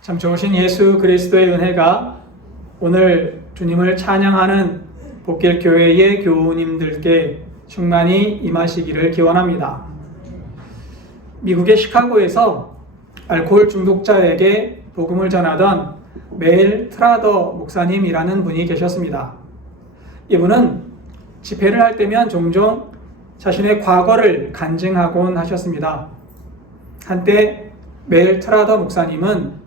참 좋으신 예수 그리스도의 은혜가 오늘 주님을 찬양하는 복길교회의 교우님들께 충만히 임하시기를 기원합니다. 미국의 시카고에서 알코올 중독자에게 복음을 전하던 메일 트라더 목사님이라는 분이 계셨습니다. 이분은 집회를 할 때면 종종 자신의 과거를 간증하곤 하셨습니다. 한때 메일 트라더 목사님은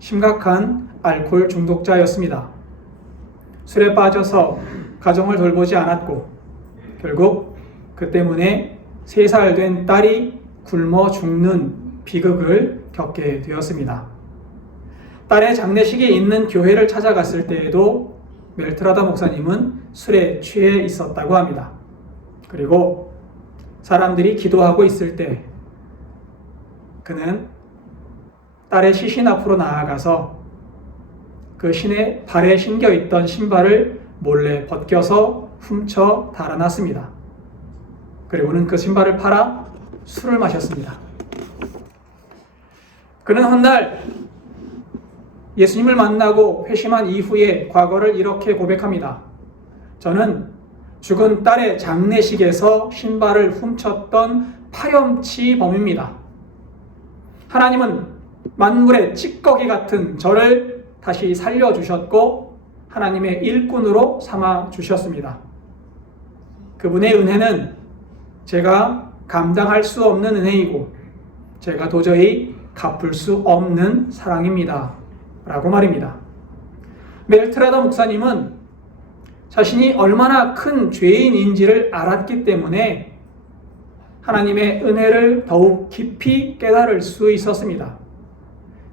심각한 알코올 중독자였습니다. 술에 빠져서 가정을 돌보지 않았고 결국 그 때문에 3살 된 딸이 굶어 죽는 비극을 겪게 되었습니다. 딸의 장례식이 있는 교회를 찾아갔을 때에도 메일 트라더 목사님은 술에 취해 있었다고 합니다. 그리고 사람들이 기도하고 있을 때 그는 딸의 시신 앞으로 나아가서 그 신의 발에 신겨 있던 신발을 몰래 벗겨서 훔쳐 달아났습니다. 그리고는 그 신발을 팔아 술을 마셨습니다. 그는 훗날 예수님을 만나고 회심한 이후에 과거를 이렇게 고백합니다. 저는 죽은 딸의 장례식에서 신발을 훔쳤던 파렴치 범입니다. 하나님은 만물의 찌꺼기 같은 저를 다시 살려주셨고 하나님의 일꾼으로 삼아주셨습니다. 그분의 은혜는 제가 감당할 수 없는 은혜이고 제가 도저히 갚을 수 없는 사랑입니다. 라고 말입니다. 메일 트라더 목사님은 자신이 얼마나 큰 죄인인지를 알았기 때문에 하나님의 은혜를 더욱 깊이 깨달을 수 있었습니다.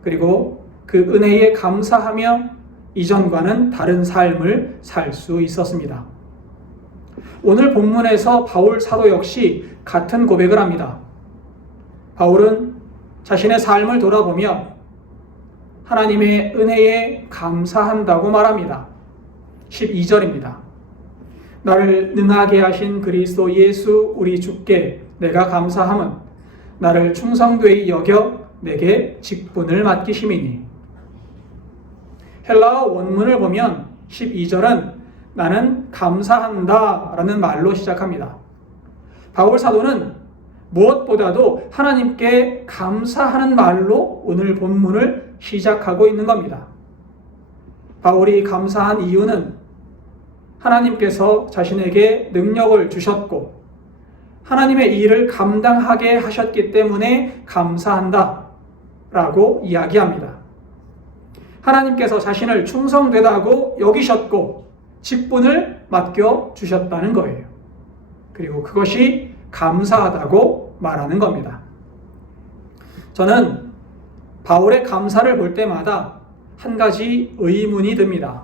그리고 그 은혜에 감사하며 이전과는 다른 삶을 살 수 있었습니다. 오늘 본문에서 바울 사도 역시 같은 고백을 합니다. 바울은 자신의 삶을 돌아보며 하나님의 은혜에 감사한다고 말합니다. 12절입니다. 나를 능하게 하신 그리스도 예수 우리 주께 내가 감사함은 나를 충성되이 여겨 내게 직분을 맡기심이니. 헬라어 원문을 보면 12절은 나는 감사한다 라는 말로 시작합니다. 바울 사도는 무엇보다도 하나님께 감사하는 말로 오늘 본문을 시작하고 있는 겁니다. 바울이 감사한 이유는 하나님께서 자신에게 능력을 주셨고 하나님의 일을 감당하게 하셨기 때문에 감사한다 라고 이야기합니다. 하나님께서 자신을 충성되다고 여기셨고 직분을 맡겨주셨다는 거예요. 그리고 그것이 감사하다고 말하는 겁니다. 저는 바울의 감사를 볼 때마다 한 가지 의문이 듭니다.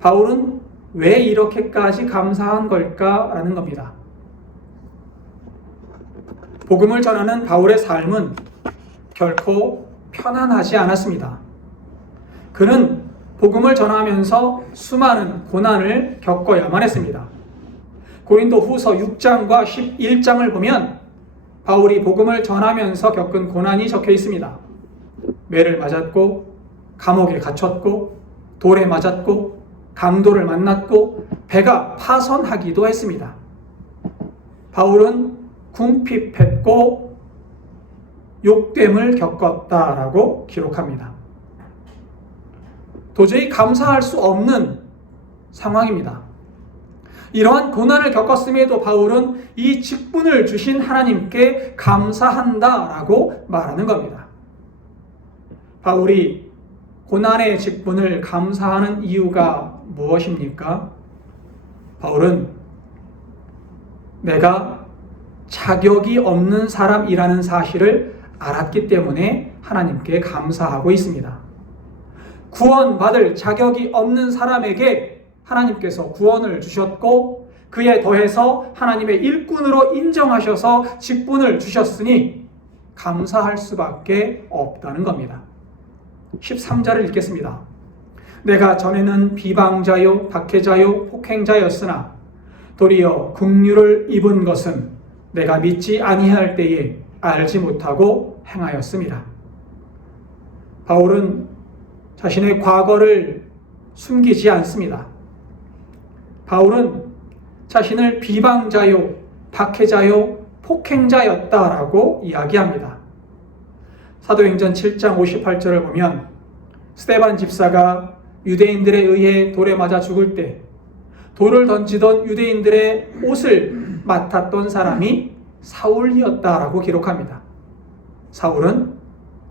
바울은 왜 이렇게까지 감사한 걸까라는 겁니다. 복음을 전하는 바울의 삶은 결코 편안하지 않았습니다. 그는 복음을 전하면서 수많은 고난을 겪어야만 했습니다. 고린도 후서 6장과 11장을 보면 바울이 복음을 전하면서 겪은 고난이 적혀 있습니다. 매를 맞았고 감옥에 갇혔고 돌에 맞았고 강도를 만났고 배가 파선하기도 했습니다. 바울은 궁핍했고 욕됨을 겪었다라고 기록합니다. 도저히 감사할 수 없는 상황입니다. 이러한 고난을 겪었음에도 바울은 이 직분을 주신 하나님께 감사한다라고 말하는 겁니다. 바울이 고난의 직분을 감사하는 이유가 무엇입니까? 바울은 내가 자격이 없는 사람이라는 사실을 알았기 때문에 하나님께 감사하고 있습니다. 구원받을 자격이 없는 사람에게 하나님께서 구원을 주셨고 그에 더해서 하나님의 일꾼으로 인정하셔서 직분을 주셨으니 감사할 수밖에 없다는 겁니다. 13절을 읽겠습니다. 내가 전에는 비방자요 박해자요 폭행자였으나 도리어 긍휼을 입은 것은 내가 믿지 아니할 때에 알지 못하고 행하였습니다. 바울은 자신의 과거를 숨기지 않습니다. 바울은 자신을 비방자요, 박해자요, 폭행자였다라고 이야기합니다. 사도행전 7장 58절을 보면 스데반 집사가 유대인들에 의해 돌에 맞아 죽을 때 돌을 던지던 유대인들의 옷을 맡았던 사람이 사울이었다라고 기록합니다. 사울은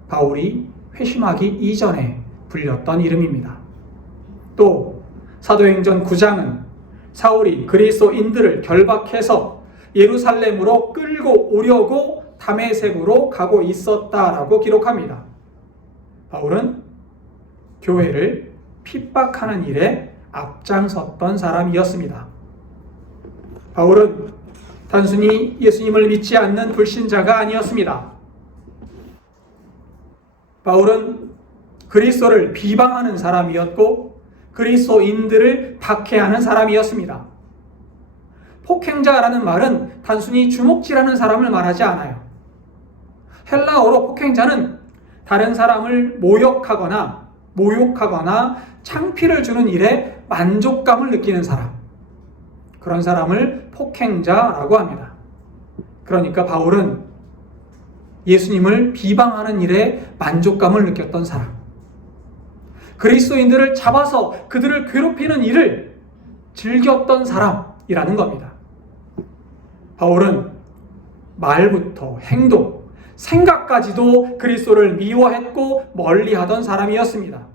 바울이 회심하기 이전에 불렸던 이름입니다. 또 사도행전 9장은 사울이 그리스도인들을 결박해서 예루살렘으로 끌고 오려고 다메섹으로 가고 있었다라고 기록합니다. 바울은 교회를 핍박하는 일에 앞장섰던 사람이었습니다. 바울은 단순히 예수님을 믿지 않는 불신자가 아니었습니다. 바울은 그리스도를 비방하는 사람이었고 그리스도인들을 박해하는 사람이었습니다. 폭행자라는 말은 단순히 주먹질하는 사람을 말하지 않아요. 헬라어로 폭행자는 다른 사람을 모욕하거나 창피를 주는 일에 만족감을 느끼는 사람, 그런 사람을 폭행자라고 합니다. 그러니까 바울은 예수님을 비방하는 일에 만족감을 느꼈던 사람, 그리스도인들을 잡아서 그들을 괴롭히는 일을 즐겼던 사람이라는 겁니다. 바울은 말부터 행동, 생각까지도 그리스도를 미워했고 멀리하던 사람이었습니다.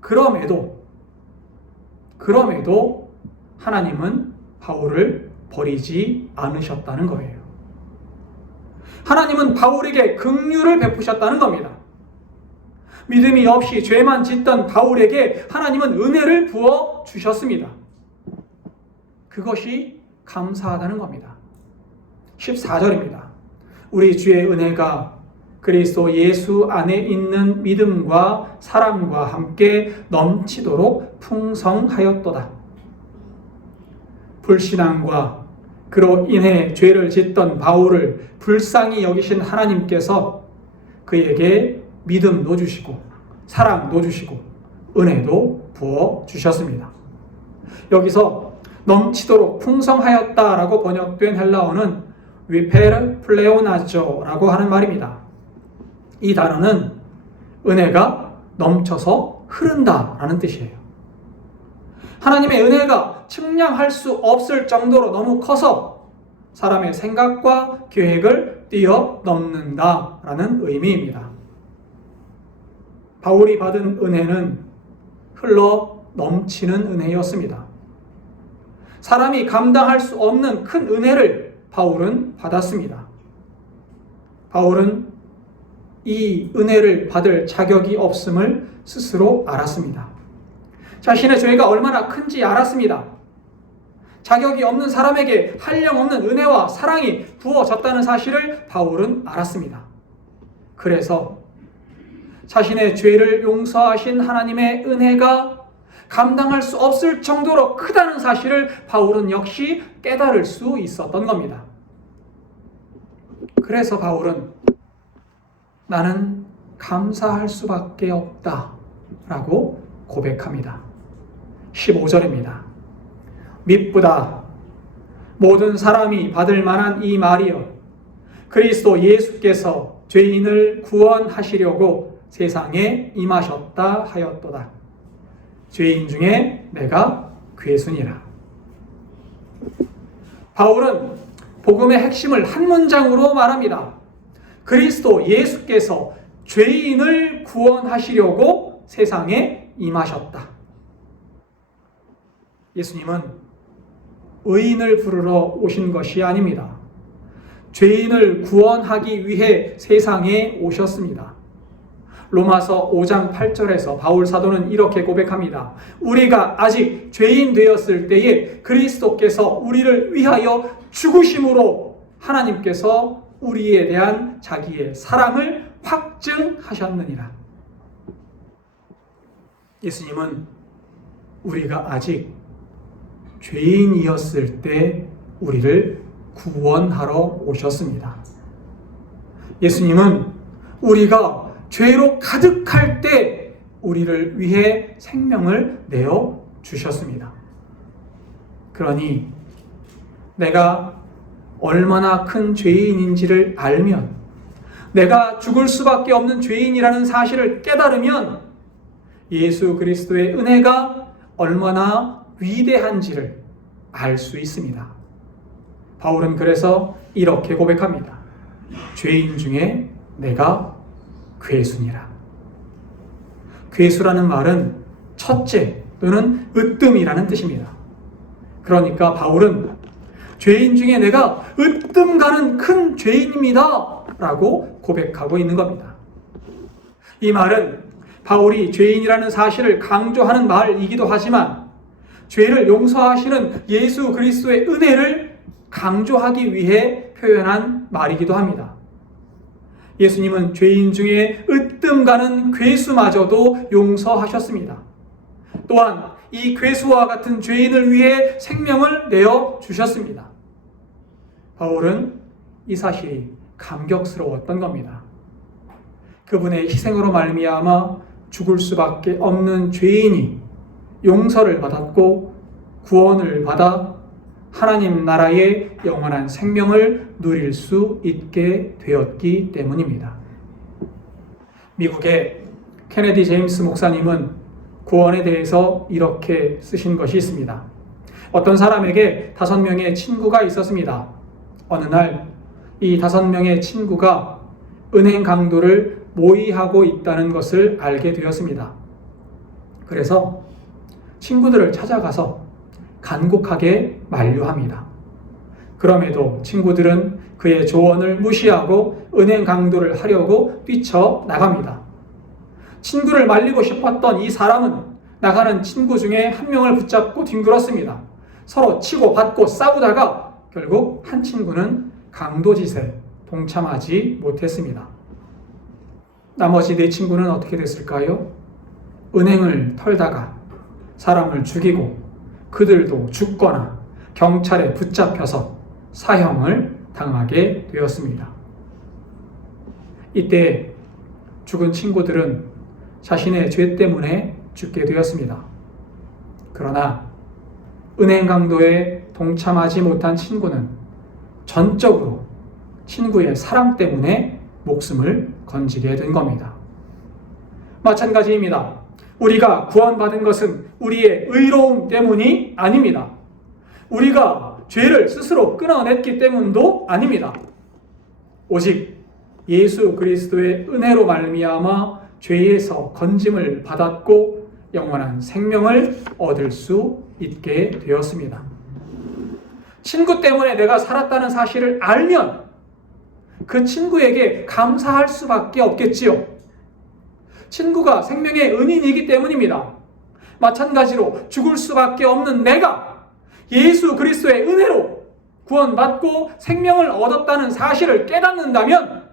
그럼에도 하나님은 바울을 버리지 않으셨다는 거예요. 하나님은 바울에게 긍휼을 베푸셨다는 겁니다. 믿음이 없이 죄만 짓던 바울에게 하나님은 은혜를 부어 주셨습니다. 그것이 감사하다는 겁니다. 14절입니다. 우리 주의 은혜가 그리스도 예수 안에 있는 믿음과 사랑과 함께 넘치도록 풍성하였도다. 불신앙과 그로 인해 죄를 짓던 바울을 불쌍히 여기신 하나님께서 그에게 믿음도 주시고 사랑도 주시고 은혜도 부어 주셨습니다. 여기서 넘치도록 풍성하였다라고 번역된 헬라어는 위페르 플레오나조라고 하는 말입니다. 이 단어는 은혜가 넘쳐서 흐른다라는 뜻이에요. 하나님의 은혜가 측량할 수 없을 정도로 너무 커서 사람의 생각과 계획을 뛰어넘는다라는 의미입니다. 바울이 받은 은혜는 흘러 넘치는 은혜였습니다. 사람이 감당할 수 없는 큰 은혜를 바울은 받았습니다. 바울은 이 은혜를 받을 자격이 없음을 스스로 알았습니다. 자신의 죄가 얼마나 큰지 알았습니다. 자격이 없는 사람에게 한량없는 은혜와 사랑이 부어졌다는 사실을 바울은 알았습니다. 그래서 자신의 죄를 용서하신 하나님의 은혜가 감당할 수 없을 정도로 크다는 사실을 바울은 역시 깨달을 수 있었던 겁니다. 그래서 바울은 나는 감사할 수밖에 없다 라고 고백합니다. 15절입니다. 밉보다 모든 사람이 받을 만한 이 말이여 그리스도 예수께서 죄인을 구원하시려고 세상에 임하셨다 하였도다. 죄인 중에 내가 괴순이라. 바울은 복음의 핵심을 한 문장으로 말합니다. 그리스도 예수께서 죄인을 구원하시려고 세상에 임하셨다. 예수님은 의인을 부르러 오신 것이 아닙니다. 죄인을 구원하기 위해 세상에 오셨습니다. 로마서 5장 8절에서 바울 사도는 이렇게 고백합니다. 우리가 아직 죄인 되었을 때에 그리스도께서 우리를 위하여 죽으심으로 하나님께서 우리에 대한 자기의 사랑을 확증하셨느니라. 예수님은 우리가 아직 죄인이었을 때 우리를 구원하러 오셨습니다. 예수님은 우리가 죄로 가득할 때 우리를 위해 생명을 내어 주셨습니다. 그러니 내가 얼마나 큰 죄인인지를 알면, 내가 죽을 수밖에 없는 죄인이라는 사실을 깨달으면 예수 그리스도의 은혜가 얼마나 위대한지를 알 수 있습니다. 바울은 그래서 이렇게 고백합니다. 죄인 중에 내가 괴수니라. 괴수라는 말은 첫째 또는 으뜸이라는 뜻입니다. 그러니까 바울은 죄인 중에 내가 으뜸 가는 큰 죄인입니다 라고 고백하고 있는 겁니다. 이 말은 바울이 죄인이라는 사실을 강조하는 말이기도 하지만 죄를 용서하시는 예수 그리스도의 은혜를 강조하기 위해 표현한 말이기도 합니다. 예수님은 죄인 중에 으뜸 가는 괴수마저도 용서하셨습니다. 또한 이 괴수와 같은 죄인을 위해 생명을 내어 주셨습니다. 바울은 이 사실이 감격스러웠던 겁니다. 그분의 희생으로 말미암아 죽을 수밖에 없는 죄인이 용서를 받았고 구원을 받아 하나님 나라의 영원한 생명을 누릴 수 있게 되었기 때문입니다. 미국의 케네디 제임스 목사님은 구원에 대해서 이렇게 쓰신 것이 있습니다. 어떤 사람에게 5명의 친구가 있었습니다. 어느 날 이 5명의 친구가 은행 강도를 모의하고 있다는 것을 알게 되었습니다. 그래서 친구들을 찾아가서 간곡하게 만류합니다. 그럼에도 친구들은 그의 조언을 무시하고 은행 강도를 하려고 뛰쳐나갑니다. 친구를 말리고 싶었던 이 사람은 나가는 친구 중에 한 명을 붙잡고 뒹굴었습니다. 서로 치고 받고 싸우다가 결국 한 친구는 강도짓에 동참하지 못했습니다. 나머지 4친구는 어떻게 됐을까요? 은행을 털다가 사람을 죽이고 그들도 죽거나 경찰에 붙잡혀서 사형을 당하게 되었습니다. 이때 죽은 친구들은 자신의 죄 때문에 죽게 되었습니다. 그러나 은행 강도에 동참하지 못한 친구는 전적으로 친구의 사랑 때문에 목숨을 건지게 된 겁니다. 마찬가지입니다. 우리가 구원받은 것은 우리의 의로움 때문이 아닙니다. 우리가 죄를 스스로 끊어냈기 때문도 아닙니다. 오직 예수 그리스도의 은혜로 말미암아 죄에서 건짐을 받았고 영원한 생명을 얻을 수 있게 되었습니다. 친구 때문에 내가 살았다는 사실을 알면 그 친구에게 감사할 수밖에 없겠지요. 친구가 생명의 은인이기 때문입니다. 마찬가지로 죽을 수밖에 없는 내가 예수 그리스도의 은혜로 구원받고 생명을 얻었다는 사실을 깨닫는다면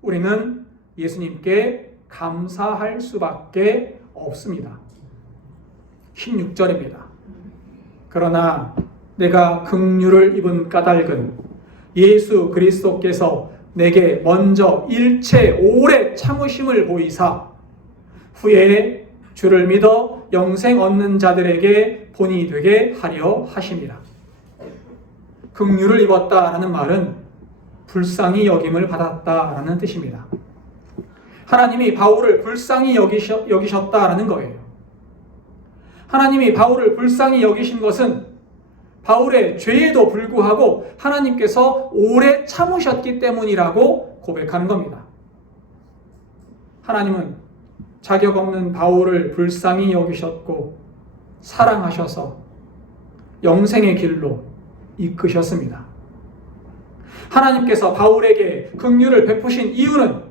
우리는 예수님께 감사할 수밖에 없습니다. 16절입니다. 그러나 내가 긍휼을 입은 까닭은 예수 그리스도께서 내게 먼저 일체 오래 참으심을 보이사 후에 주를 믿어 영생 얻는 자들에게 본이 되게 하려 하심이라. 긍휼을 입었다라는 말은 불쌍히 여김을 받았다라는 뜻입니다. 하나님이 바울을 불쌍히 여기셨다라는 거예요. 하나님이 바울을 불쌍히 여기신 것은 바울의 죄에도 불구하고 하나님께서 오래 참으셨기 때문이라고 고백하는 겁니다. 하나님은 자격 없는 바울을 불쌍히 여기셨고 사랑하셔서 영생의 길로 이끄셨습니다. 하나님께서 바울에게 긍휼을 베푸신 이유는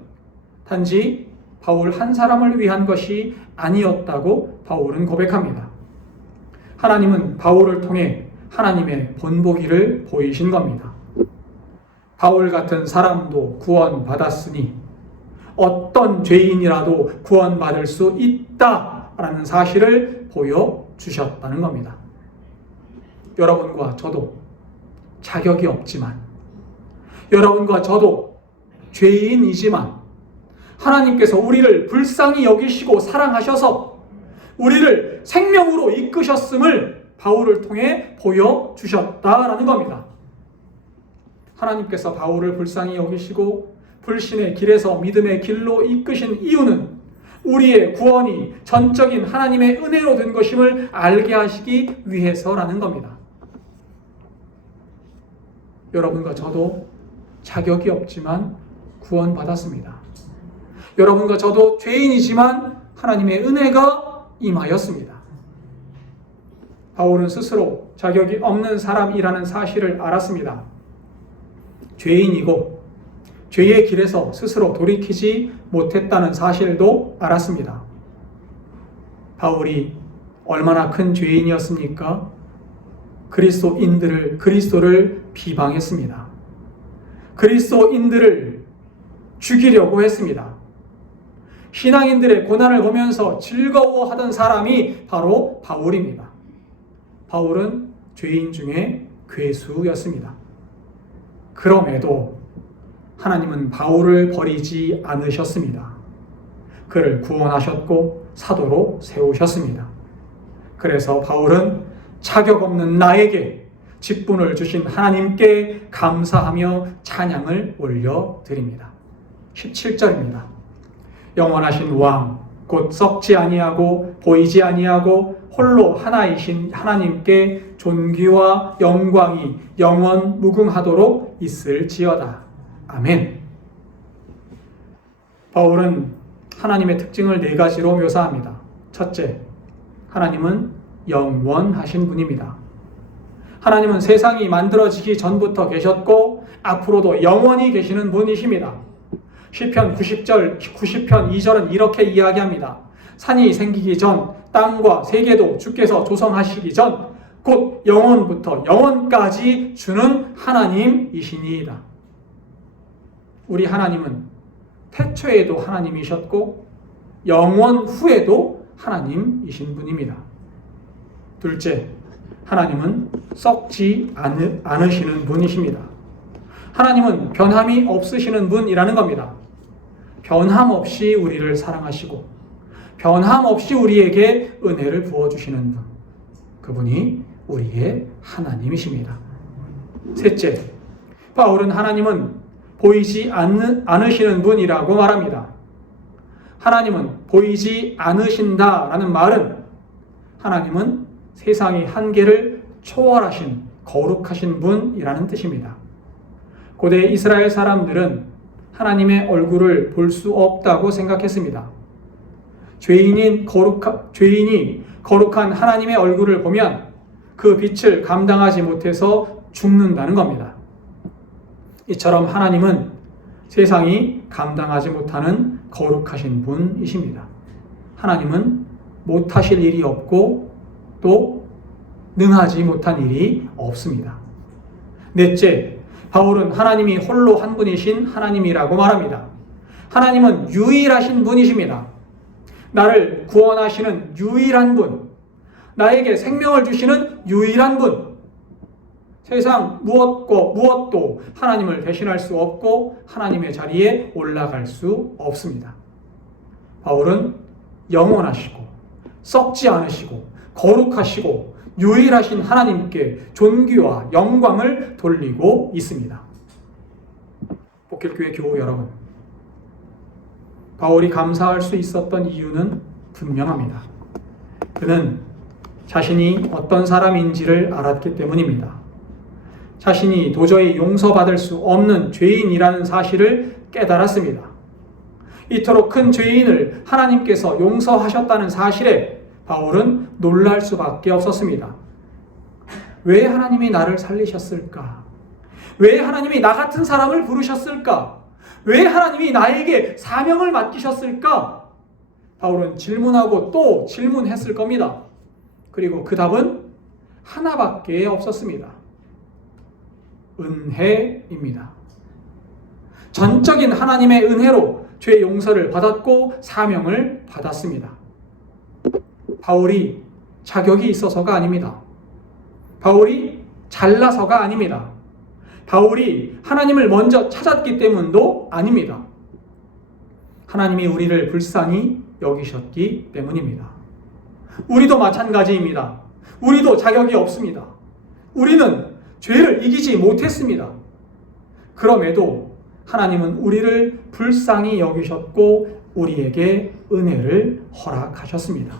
단지 바울 한 사람을 위한 것이 아니었다고 바울은 고백합니다. 하나님은 바울을 통해 하나님의 본보기를 보이신 겁니다. 바울 같은 사람도 구원받았으니 어떤 죄인이라도 구원받을 수 있다라는 사실을 보여주셨다는 겁니다. 여러분과 저도 자격이 없지만, 여러분과 저도 죄인이지만 하나님께서 우리를 불쌍히 여기시고 사랑하셔서 우리를 생명으로 이끄셨음을 바울을 통해 보여주셨다라는 겁니다. 하나님께서 바울을 불쌍히 여기시고 불신의 길에서 믿음의 길로 이끄신 이유는 우리의 구원이 전적인 하나님의 은혜로 된 것임을 알게 하시기 위해서라는 겁니다. 여러분과 저도 자격이 없지만 구원받았습니다. 여러분과 저도 죄인이지만 하나님의 은혜가 임하였습니다. 바울은 스스로 자격이 없는 사람이라는 사실을 알았습니다. 죄인이고 죄의 길에서 스스로 돌이키지 못했다는 사실도 알았습니다. 바울이 얼마나 큰 죄인이었습니까? 그리스도를 비방했습니다. 그리스도인들을 죽이려고 했습니다. 신앙인들의 고난을 보면서 즐거워하던 사람이 바로 바울입니다. 바울은 죄인 중에 괴수였습니다. 그럼에도 하나님은 바울을 버리지 않으셨습니다. 그를 구원하셨고 사도로 세우셨습니다. 그래서 바울은 자격 없는 나에게 직분을 주신 하나님께 감사하며 찬양을 올려드립니다. 17절입니다. 영원하신 왕, 곧 썩지 아니하고 보이지 아니하고 홀로 하나이신 하나님께 존귀와 영광이 영원 무궁하도록 있을지어다. 아멘. 바울은 하나님의 특징을 4가지로 묘사합니다. 첫째, 하나님은 영원하신 분입니다. 하나님은 세상이 만들어지기 전부터 계셨고 앞으로도 영원히 계시는 분이십니다. 시편 90편 2절은 이렇게 이야기합니다. 산이 생기기 전 땅과 세계도 주께서 조성하시기 전 곧 영원부터 영원까지 주는 하나님이시니이다. 우리 하나님은 태초에도 하나님이셨고 영원 후에도 하나님이신 분입니다. 둘째, 하나님은 썩지 않으시는 분이십니다. 하나님은 변함이 없으시는 분이라는 겁니다. 변함없이 우리를 사랑하시고 변함없이 우리에게 은혜를 부어주시는 분, 그분이 우리의 하나님이십니다. 셋째, 바울은 하나님은 보이지 않으시는 분이라고 말합니다. 하나님은 보이지 않으신다라는 말은 하나님은 세상의 한계를 초월하신 거룩하신 분이라는 뜻입니다. 고대 이스라엘 사람들은 하나님의 얼굴을 볼 수 없다고 생각했습니다. 죄인이 거룩한 하나님의 얼굴을 보면 그 빛을 감당하지 못해서 죽는다는 겁니다. 이처럼 하나님은 세상이 감당하지 못하는 거룩하신 분이십니다. 하나님은 못하실 일이 없고 또 능하지 못한 일이 없습니다. 넷째, 바울은 하나님이 홀로 한 분이신 하나님이라고 말합니다. 하나님은 유일하신 분이십니다. 나를 구원하시는 유일한 분, 나에게 생명을 주시는 유일한 분, 세상 무엇도 하나님을 대신할 수 없고 하나님의 자리에 올라갈 수 없습니다. 바울은 영원하시고 썩지 않으시고 거룩하시고 유일하신 하나님께 존귀와 영광을 돌리고 있습니다. 복길교회 교우 여러분, 바울이 감사할 수 있었던 이유는 분명합니다. 그는 자신이 어떤 사람인지를 알았기 때문입니다. 자신이 도저히 용서받을 수 없는 죄인이라는 사실을 깨달았습니다. 이토록 큰 죄인을 하나님께서 용서하셨다는 사실에 바울은 놀랄 수밖에 없었습니다. 왜 하나님이 나를 살리셨을까? 왜 하나님이 나 같은 사람을 부르셨을까? 왜 하나님이 나에게 사명을 맡기셨을까? 바울은 질문하고 또 질문했을 겁니다. 그리고 그 답은 하나밖에 없었습니다. 은혜입니다. 전적인 하나님의 은혜로 죄 용서를 받았고 사명을 받았습니다. 바울이 자격이 있어서가 아닙니다. 바울이 잘나서가 아닙니다. 바울이 하나님을 먼저 찾았기 때문도 아닙니다. 하나님이 우리를 불쌍히 여기셨기 때문입니다. 우리도 마찬가지입니다. 우리도 자격이 없습니다. 우리는 죄를 이기지 못했습니다. 그럼에도 하나님은 우리를 불쌍히 여기셨고 우리에게 은혜를 허락하셨습니다.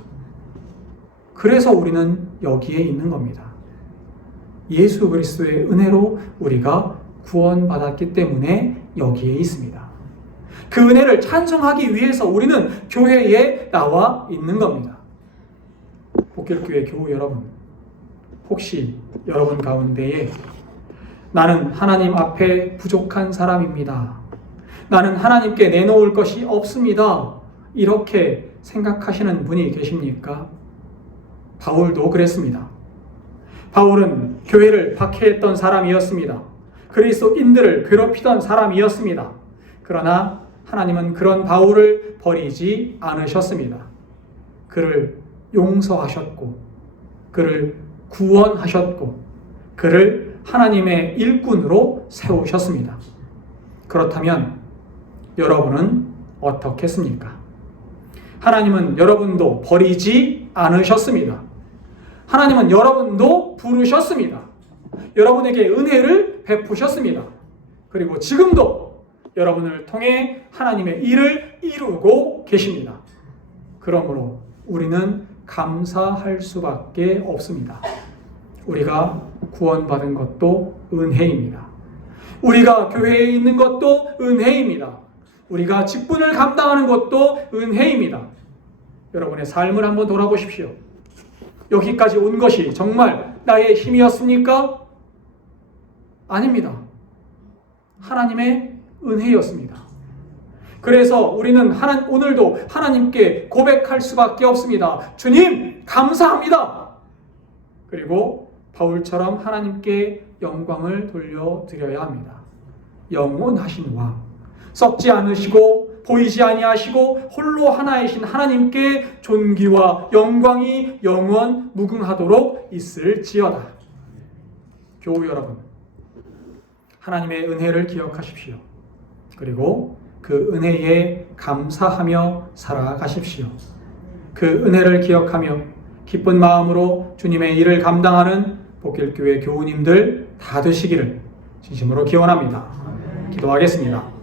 그래서 우리는 여기에 있는 겁니다. 예수 그리스도의 은혜로 우리가 구원받았기 때문에 여기에 있습니다. 그 은혜를 찬송하기 위해서 우리는 교회에 나와 있는 겁니다. 복길교회 교우 여러분, 혹시 여러분 가운데에 나는 하나님 앞에 부족한 사람입니다. 나는 하나님께 내놓을 것이 없습니다. 이렇게 생각하시는 분이 계십니까? 바울도 그랬습니다. 바울은 교회를 박해했던 사람이었습니다. 그리스도인들을 괴롭히던 사람이었습니다. 그러나 하나님은 그런 바울을 버리지 않으셨습니다. 그를 용서하셨고, 그를 구원하셨고, 그를 하나님의 일꾼으로 세우셨습니다. 그렇다면 여러분은 어떻겠습니까? 하나님은 여러분도 버리지 않으셨습니다. 하나님은 여러분도 부르셨습니다. 여러분에게 은혜를 베푸셨습니다. 그리고 지금도 여러분을 통해 하나님의 일을 이루고 계십니다. 그러므로 우리는 감사할 수밖에 없습니다. 우리가 구원받은 것도 은혜입니다. 우리가 교회에 있는 것도 은혜입니다. 우리가 직분을 감당하는 것도 은혜입니다. 여러분의 삶을 한번 돌아보십시오. 여기까지 온 것이 정말 나의 힘이었습니까? 아닙니다. 하나님의 은혜였습니다. 그래서 우리는 오늘도 하나님께 고백할 수밖에 없습니다. 주님, 감사합니다. 그리고 바울처럼 하나님께 영광을 돌려드려야 합니다. 영원하신 왕, 썩지 않으시고 보이지 아니하시고 홀로 하나이신 하나님께 존귀와 영광이 영원 무궁하도록 있을지어다. 교우 여러분, 하나님의 은혜를 기억하십시오. 그리고 그 은혜에 감사하며 살아가십시오. 그 은혜를 기억하며 기쁜 마음으로 주님의 일을 감당하는 복길교회 교우님들 다 되시기를 진심으로 기원합니다. 기도하겠습니다.